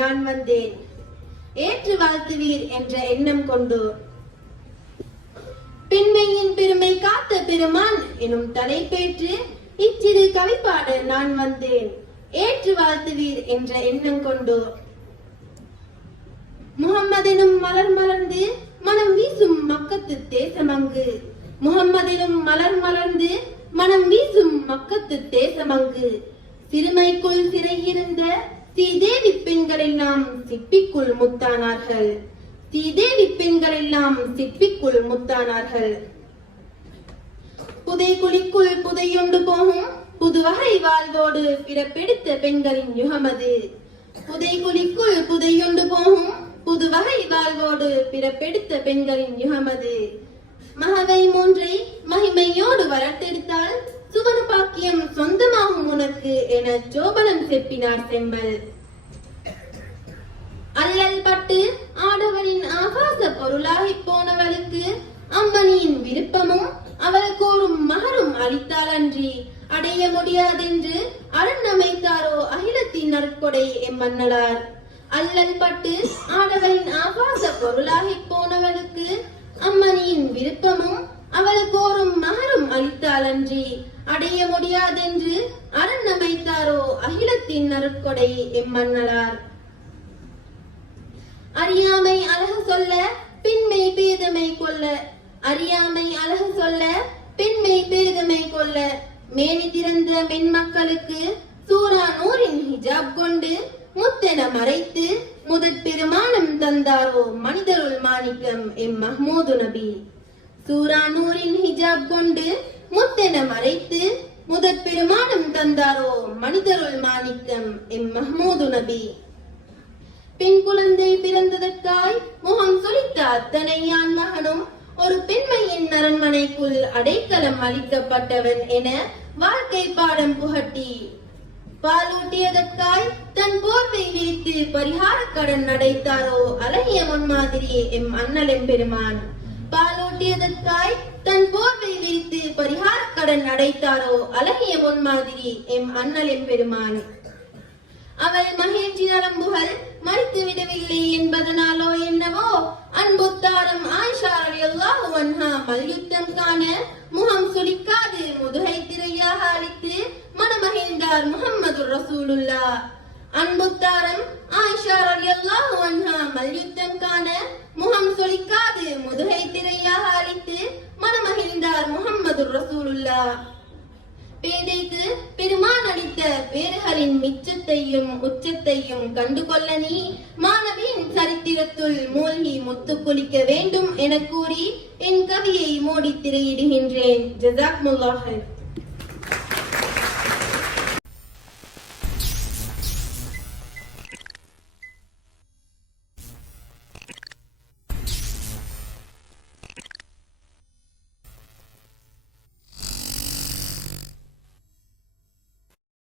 நான் வந்தேன், ஏற்று வாழ்த்துவீர் என்ற எண்ணம் கொண்டு. பெண்மையின் பெருமை காத்த பெருமான் எனும் தலைப்பேற்று இச்சிறு கவிப்பாட நான் வந்தேன், ஏற்று வாழ்த்துவீர் என்ற எண்ணம் கொண்டு. முகம்மதெனும் மலர் மலர்ந்து மனம் வீசும் மக்கத்து தேசமங்கு, முகம்மதெனும் மலர் மலர்ந்து மனம் வீசும் மக்கத்து தேசமங்கு. சிறுமைக்குள் சிறையிருந்த ஸ்ரீதேவி பெண்கள் எல்லாம் சிற்பிக்குள் முத்தானார்கள், ஸ்ரீதேவி பெண்கள் எல்லாம் சிற்பிக்குள் முத்தானார்கள். புதை குழிக்குள் புதையொண்டு போகும் புதுவகை வாழ்வோடு பிறப்பெடுத்த பெண்களின் யுகமது, புதை குழிக்குள் புதையொண்டு போகும் புதுவகை வாழ்வோடு பிறப்பெடுத்த பெண்களின் யுகமது. மகவை மூன்றை மகிமையோடு வளர்த்தெடுத்தால் சுவன பாக்கியம் சொந்தமாகும் உனக்கு என ஜோபனம் செப்பினார் செம்பல். அல்லல் பட்டு ஆடவரின் ஆகாச பொருளாகி போனவளுக்கு அம்மணியின் விருப்பமும் அவள் கோரும் மகரும் அளித்தால் அன்றி அடைய முடியாதென்று அரண் அமைத்தாரோ அகிலத்தின் நற்கொடை எம்மன்னலார். அல்லல் பட்டு ஆடவரின் ஆகாச பொருளாகி போனவளுக்கு அம்மணியின் விருப்பமும் அவள் கோரும் மகரும் அளித்தால் அன்றி அடைய முடியாதென்று அரண் அமைத்தாரோ அகிலத்தின் நற்கொடை எம்மன்னலார். அறியாமை அழகு சொல்ல பின்மை பேதமை கொல்ல, அறியாமை அழகு சொல்ல பின்மை பேதமை கொல்ல. மேனி திறந்த மென்மக்களுக்கு சூரா நூரின் ஹிஜாப் கொண்டு முத்தென மறைத்து முதற் பெருமானம் தந்தாரோ மனிதருள் மாணிக்கம் எம் மஹ்மூது நபி. சூரா நூரின் ஹிஜாப் கொண்டு முத்தென மறைத்து முதற் பெருமானம் தந்தாரோ மனிதருள் மாணிக்கம் எம் மஹ்மூது நபி. பெண் குழந்தை பிறந்ததற்காய் முகம் சொலித்த அத்தனை ஆண் மகனும் ஒரு பெண்மையின் அரண்மனைக்குள் அடைக்கலம் அளிக்கப்பட்டவன் என வாழ்க்கை பாடம் புகட்டி, பாலூட்டியதற்காய் தன் போர்வை விரித்து பரிகார கடன் அடைத்தாரோ அழகிய முன்மாதிரி எம் அண்ணல் எம்பெருமான். பாலூட்டியதற்காய் தன் போர்வை விரித்து பரிகார கடன் அடைத்தாரோ அழகிய முன்மாதிரி எம் அண்ணல் எம்பெருமான். அவள் மகிழ்ச்சி நலம்புகள் மறித்து விடவில்லை என்பதனாலோ என்னவோ அன்புத்தாரம் ஆயிஷா ரலியல்லாஹு அன்ஹா மல்யுத்தம் காண முகம் சுளிக்காது முதுகை திரையாக அளித்து மனமகிழ்ந்தார் முஹம்மது ரசூலுல்லாஹ். அன்புத்தாரம் ஆயிஷா ரலியல்லாஹு அன்ஹா மல்யுத்தம் காண முகம் சுளிக்காது முதுகை திரையாக அளித்து மனமகிழ்ந்தார் முஹம்மது ரசூலுல்லாஹ். பேதைக்கு பெருமான் அளித்த பேறுகளின் மிச்சத்தையும் உச்சத்தையும் கண்டுகொள்ள நீ மாணவியின் சரித்திரத்துள் மூழ்கி முத்து குளிக்க வேண்டும் என கூறி என் கவியை மூடி திரையிடுகின்றேன். ஜஸாக்குமுல்லாஹ்.